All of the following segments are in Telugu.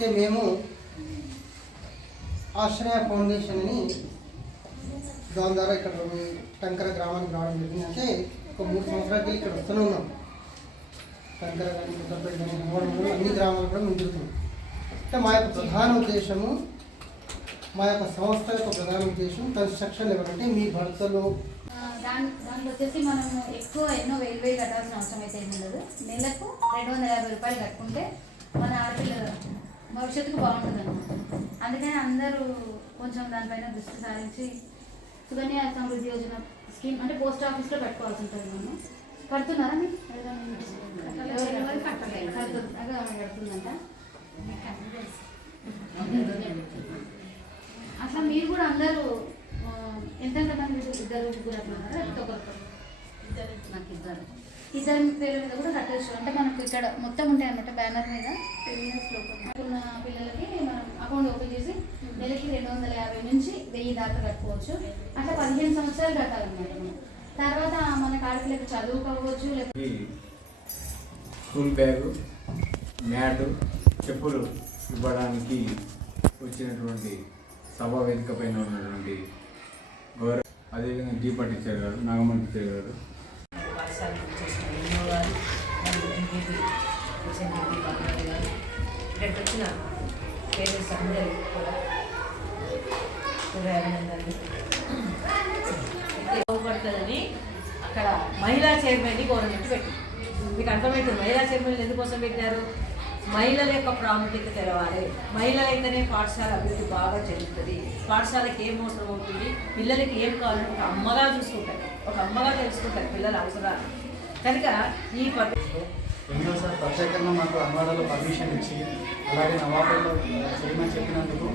అయితే మేము ఆశ్రయ ఫౌండేషన్ అని దాని ద్వారా ఇక్కడ టంకర గ్రామానికి రావడం జరిగింది. అంటే ఒక మూడు సంవత్సరాలకి ఇక్కడ వస్తూనే ఉన్నాం. టంకర కానీ కానీ అన్ని గ్రామాలు కూడా మేము తిరుగుతున్నాం. అంటే మా యొక్క ప్రధాన ఉద్దేశము మా యొక్క సంస్థ యొక్క ప్రధాన ఉద్దేశం కన్స్ట్రక్షన్ లెవెల్ అంటే మీ భర్తలో ఆ, దాని దాంట్లో వచ్చేసి మనం ఎక్కువ ఎన్నో వేలు వేలు కట్టాల్సిన అవసరం అయితే ఏమి ఉండదు. నెలకు రెండు వందల యాభై రూపాయలు కట్టుకుంటే మన ఆడపిల్ల భవిష్యత్తుకు బాగుంటుంది అనమాట అందుకని అందరూ కొంచెం దానిపైన దృష్టి సారించి సుకన్య సమృద్ధి యోజన స్కీమ్ అంటే పోస్ట్ ఆఫీస్లో పెట్టుకోవాల్సి ఉంటుంది మనం. కడుతున్నారా కడుతుందంట. అట్లా మీరు కూడా అందరూ ఆ, ఎంతెంత మంది ఇద్దరు ముగ్గురు అట్లా నాకు ఇద్దరు. ఇద్దరి పేర్ల మీద కూడా కట్టచ్చు అంటే మనకు ఇక్కడ మొత్తం ఉంటాయి అనమాట బ్యానర్ మీద. టెన్ ఇయర్స్ లోపు ఉన్న పిల్లలకి మనం అకౌంట్ ఓపెన్ చేసి నెలకి రెండు వందల యాభై నుంచి వెయ్యి దాకా కట్టుకోవచ్చు. అట్లా పదిహేను సంవత్సరాలు కట్టాలన్నమాట మనం. తర్వాత మనకు ఆడపిల్లకి చదువుకోవచ్చు లేకపోతే స్కూల్ బ్యాగు మ్యాట్ చెప్పులు ఇవ్వడానికి వచ్చినటువంటి సభా వేదిక పైన ఉన్నటువంటి గౌరవ అదేవిధంగా దీపా టీచర్ గారు నాగమణి టీచర్ గారు పాఠశాల చేసిన వినో గారు మరియు ఎంపీపీ గారు ఇక్కడికి వచ్చిన పేరెంట్స్ కూడా అభినందనలు బాగుపడుతుందని అక్కడ మహిళా చైర్మన్ని గవర్నమెంట్ పెట్టి మీకు అర్థమవుతుంది మహిళా చైర్మన్ ఎందుకోసం పెట్టారు మహిళల యొక్క ప్రాముఖ్యత తెలవాలి. మహిళలైతేనే పాఠశాల అభివృద్ధి బాగా జరుగుతుంది పాఠశాలకి ఏం అవసరం అవుతుంది? పిల్లలకి ఏం కావాలని ఒక అమ్మగా చూసుకుంటారు. ఒక అమ్మగా తెలుసుకుంటారు పిల్లల అవసరాలు. కనుక ఈ పద్ధతి ఎన్నోసారి ప్రత్యేకంగా మాకు అన్వాడలో పర్మిషన్ ఇచ్చి అలాగే నవాబుల్లో చేయమని చెప్పినందుకు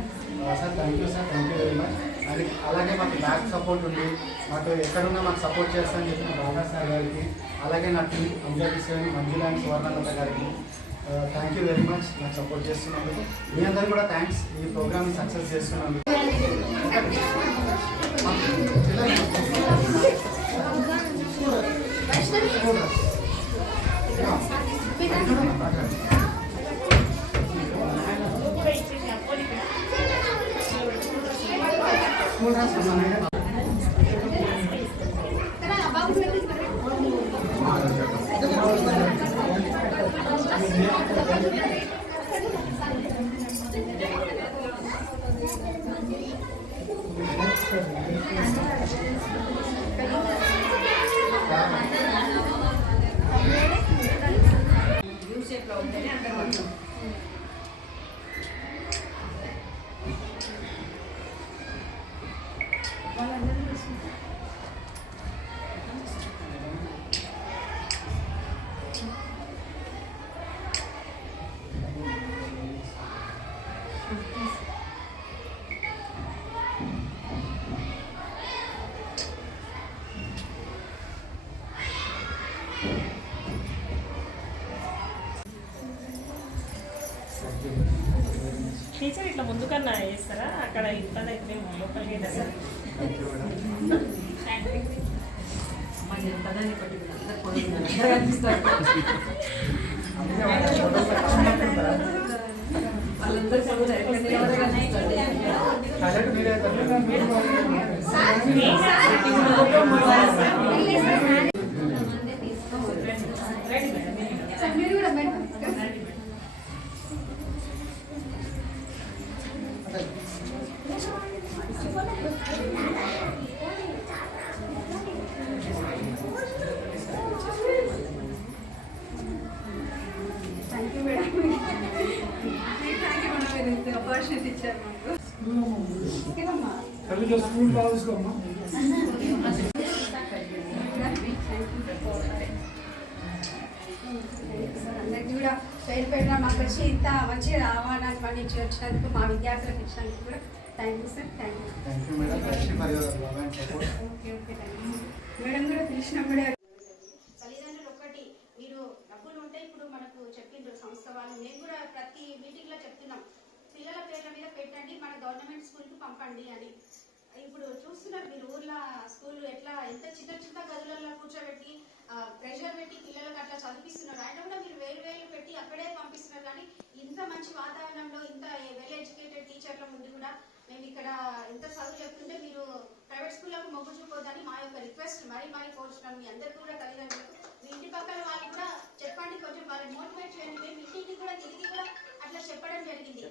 sir thank you sir thank you very much అది అలాగే మాకు బ్యాక్ సపోర్ట్ ఉంది. మాకు ఎక్కడున్నా మాకు సపోర్ట్ చేస్తానని చెప్పిన బాగా సార్ గారికి అలాగే నా టీం అంజాబీ సేవని మంజుల సువర్ణలత గారికి థ్యాంక్ యూ వెరీ మచ్ నాకు సపోర్ట్ చేస్తున్నందుకు. మీ అందరికీ కూడా థ్యాంక్స్ ఈ ప్రోగ్రామ్ని సక్సెస్ చేస్తున్నందుకు. టీచర్ ఇట్లా ముందుకన్నా చేస్తారా? అక్కడ ఇబ్బంది అయితే లోపలికి సార్ మన పదాన్ని పట్టి కూడా అందరూ పొందుతున్నారు అందరూ కనిపిస్తారు వాళ్ళందరూ చదువుతారు ఎక్కడ నిలబడి కనిపిస్తారు హైలైట్ మీరే మీరు కూడా madam thank you madam thank you madam మీరు ఇంత ఆపర్చునిటీ ఇచ్చారు మాకు ఓకేనమ్మా స్కూల్ బాగుసుకోమ్మా అందరికీ కూడా పేరు పేరున మాకు వచ్చి ఇంత మంచిగా ఆహ్వానాన్ని పండించి వచ్చినందుకు మా విద్యార్థులకు ఇచ్చినందుకు కూడా thank you sir thank you madam కూడా తెలిసినప్పుడే తల్లిదండ్రులు ఒకటి మీరు డబ్బులు ఉంటే ఇప్పుడు మనకు చెప్పిండ్రు సంస్థ వాళ్ళు మేము కూడా ప్రతి మీటింగ్లో చెప్తున్నాం పిల్లల పేర్ల మీద పెట్టండి మన గవర్నమెంట్ స్కూల్కి పంపండి అని. ఇప్పుడు చూస్తున్నారు మీరు ఊర్లో స్కూల్ ఎట్లా ఎంత చిన్న చిన్న గదులలో కూర్చోబెట్టి ప్రెషర్ పెట్టి పిల్లలకు అట్లా చదివిస్తున్నారు. ఆయన కూడా మీరు వేలు వేలు పెట్టి అక్కడే పంపిస్తున్నారు కానీ ఇంత మంచి వాతావరణంలో ఇంత వెల్ ఎడ్యుకేటెడ్ టీచర్ల ముందు కూడా మేము ఇక్కడ ఇంత చదువు చెప్తుంటే మీరు ప్రైవేట్ స్కూళ్ళకు మొగ్గు చూపొద్దని మా యొక్క రిక్వెస్ట్ మరీ మరీ కోరుతున్నాం మీ అందరికీ కూడా తల్లిదండ్రులకు మీ ఇంటి పక్కన వాళ్ళకి కూడా చెప్పండి కొంచెం వాళ్ళని మోటివేట్ చేయండి. మేము ఇంటికి కూడా తిరిగి కూడా అట్లా చెప్పడం జరిగింది.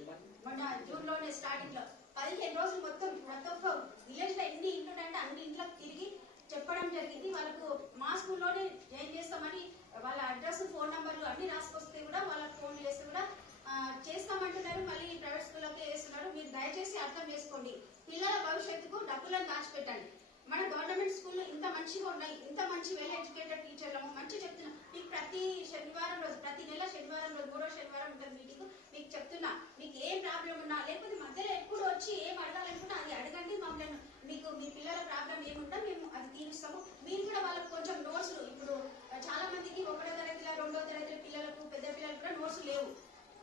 మొన్న జూన్లోనే స్టార్టింగ్లో పదిహేను రోజులు మొత్తం ప్రతి ఒక్క విలేజ్లో ఎన్ని ఇంట్లో అంటే అన్ని ఇంట్లోకి తిరిగి చెప్పడం జరిగింది. వాళ్ళకు మా స్కూల్లోనే జాయిన్ చేస్తామని వాళ్ళ అడ్రస్ ఫోన్ నంబర్లు అన్ని రాసుకొస్తే కూడా వాళ్ళకి ఫోన్ చేస్తే కూడా ఆ, చేస్తామంటున్నారు మళ్ళీ ప్రైవేట్ స్కూల్లోకి వేస్తున్నారు మీరు దయచేసి అర్థం చేసుకోండి పిల్లల భవిష్యత్తుకు డబ్బులను దాచిపెట్టండి మన గవర్నమెంట్ స్కూల్లో ఇంత మంచిగా ఉన్నాయి ఇంత మంచి వెల్ ఎడ్యుకేటెడ్ టీచర్లము మంచి చెప్తున్నా మీకు ప్రతి శనివారం రోజు ప్రతి నెల శనివారం రోజు మూడో శనివారం ఉంటుంది మీటింగ్ మీకు చెప్తున్నా మీకు ఏం ప్రాబ్లం ఉన్నా లేకపోతే మధ్యలో ఎప్పుడు వచ్చి ఏం అడగాలనుకున్నా అది అడగండి మమ్మల్ని మీకు మీ పిల్లల ప్రాబ్లం ఏముంటా మేము అది తీరుస్తాము మీరు కూడా వాళ్ళకి కొంచెం నోట్స్ ఇప్పుడు చాలా మందికి ఒకటో తరగతిలో రెండో తరగతి పిల్లలకు పెద్ద పిల్లలకు కూడా నోట్స్ లేవు.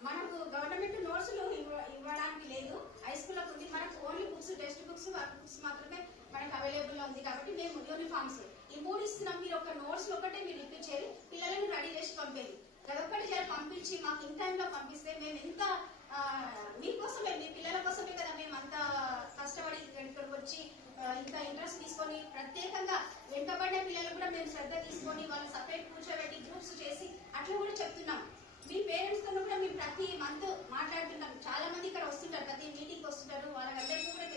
మనకు గవర్నమెంట్ నోట్స్లు ఇవ్వ- ఇవ్వడానికి లేదు. హై స్కూల్లో ఉంది మనకు only books text books work books మాత్రమే మనకు అవైలబుల్లో ఉంది కాబట్టి మేము యూనిఫామ్స్. ఈ మూడు ఇస్తున్నాం. మీరు ఒక నోట్స్ ఒకటే మీరు ఇప్పించేది పిల్లలను రెడీ చేసి పంపేది. గదొక్కటి జర పంపించి మాకు ఇన్ టైంలో పంపిస్తే మేము ఎంత మీకోసమే మీ పిల్లల కోసమే కదా మేము అంత కష్టపడి ఇక్కడికి వచ్చి ఇంత ఇంట్రెస్ట్ తీసుకొని ప్రత్యేకంగా వెనుకబడిన పిల్లలు కూడా మేము శ్రద్ధ తీసుకొని వాళ్ళు సపరేట్ కూర్చోబెట్టి గ్రూప్స్ చేసి అట్లా కూడా చెప్తున్నాం. మీ పేరెంట్స్తో కూడా మేము ప్రతి మంత్ మాట్లాడుతున్నాం చాలా మంది ఇక్కడ వస్తుంటారు. ప్రతి మీటింగ్ వస్తుంటారు. వాళ్ళకందరికీ కూడా